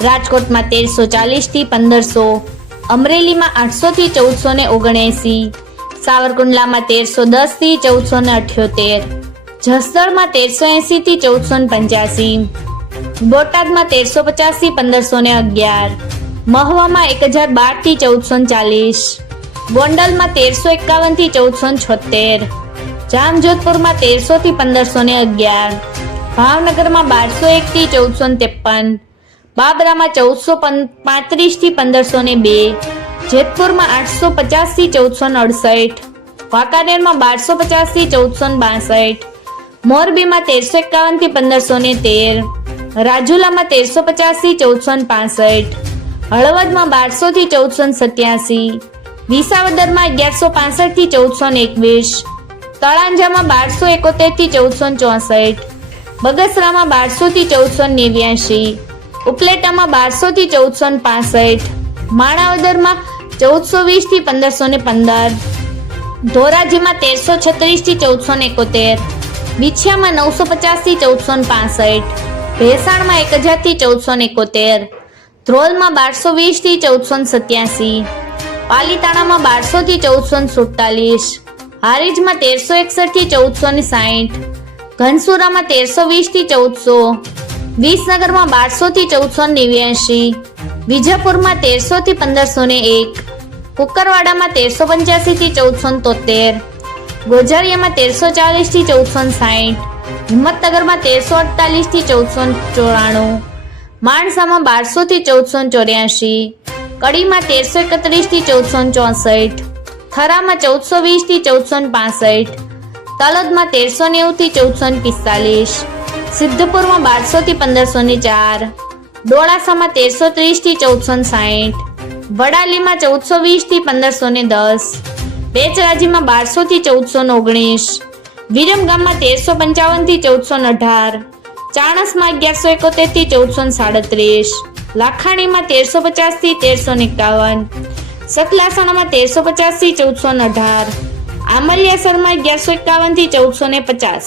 રાજકોટમાં તેરસો ચાલીસથી પંદરસો, અમરેલીમાં આઠસોથી ચૌદસો ને ઓગણએંસી, સાવરકુંડલામાં તેરસો દસથી ચૌદસો ને અઠ્યોતેર, જસદણમાં તેરસો એંસીથી ચૌદસો ને પંચ્યાસી, બોટાદમાં તેરસો પચાસથી પંદરસો ને અગિયાર, મહુવામાં એક હજાર બારથી ચૌદસો ને ચાલીસ, ગોંડલમાં તેરસો એકાવનથી ચૌદસો ને છોતેર, જામજોધપુરમાં તેરસોથી પંદરસો ને અગિયાર, ભાવનગરમાં બારસો એકથી ચૌદસો ને ત્રેપન બાબરામાં ચૌદસો પાંત્રીસથી પંદરસો ને બે, જેતપુરમાં આઠસો પચાસથી ચૌદસો અડસઠ, વાંકાનેરમાં બારસો પચાસથી ચૌદસો બાસઠ, મોરબીમાં તેરસો એકાવનથી પંદરસો ને તેર, રાજુલામાં તેરસો પચાસથી ચૌદસો પાસઠ, હળવદમાં બારસો થી ચૌદસો સત્યાસી, વિસાવદરમાં અગિયારસો પાસઠથી ચૌદસો એકવીસ, તળાંજામાં બારસો એકોતેરથી ચૌદસો ચોસઠ, બગસરામાં બારસો થી ચૌદસો નેવ્યાસી ઉપલેટામાં બારસો થી ચૌદસો ને પાસઠ. માણાવદરમાં ચૌદસો વીસથી પંદરસો ને પંદર. ધોરાજીમાં તેરસો છત્રીસથી ચૌદસો ને એકોતેર. વિછિયામાં નવસો પચાસથી ચૌદસો પાસઠ. ભેસાણમાં એક હજારથી ચૌદસો ને એકોતેર. ધ્રોલમાં બારસો વીસથી ચૌદસો સત્યાસી. પાલીતાણામાં બારસો થી ચૌદસો સુડતાલીસ. હારીજમાં તેરસો એકસઠથી ચૌદસો ને સાઠ ઘનસુરામાં તેરસો વીસથી ચૌદસો. વિસનગરમાં બારસો થી ચૌદસો નેવ્યાસી વિજાપુરમાં તેરસો થી પંદરસો ને એક, કુકરવાડામાં તેરસો પંચ્યાસી થી ચૌદસો તોતેર ગોઝારિયામાં તેરસો ચાલીસથી ચૌદસો સાઠ હિંમતનગરમાં તેરસો અડતાલીસથી ચૌદસો ચોરાણું, માણસામાં બારસો થી ચૌદસો ચોર્યાસી કડીમાં તેરસો એકત્રીસથી ચૌદસો ચોસઠ, થરામાં ચૌદસો વીસથી ચૌદસો પાસઠ, તલદમાં તેરસો નેવું થી ચૌદસો પિસ્તાલીસ સિદ્ધપુરમાં બારસો થી પંદરસો ને ચાર, ડોળાસામાં તેરસો ત્રીસથી ચૌદસો ને સાઠ વડાલીમાં ચૌદસો વીસથી પંદરસો ને દસ, બેચરાજીમાં બારસો થી ચૌદસો ને ઓગણીસ, વિરમગામમાં તેરસો પંચાવનથી ચૌદસો ને અઢાર, ચાણસમાં અગિયારસો એકોતેરથી ચૌદસો ને સાડત્રીસ, લાખાણીમાં તેરસો પચાસથી તેરસો એકાવન સતલાસણામાં તેરસો પચાસથી ચૌદસો અઢાર, આમલિયાસરમાં અગિયારસો એકાવનથી ચૌદસો ને પચાસ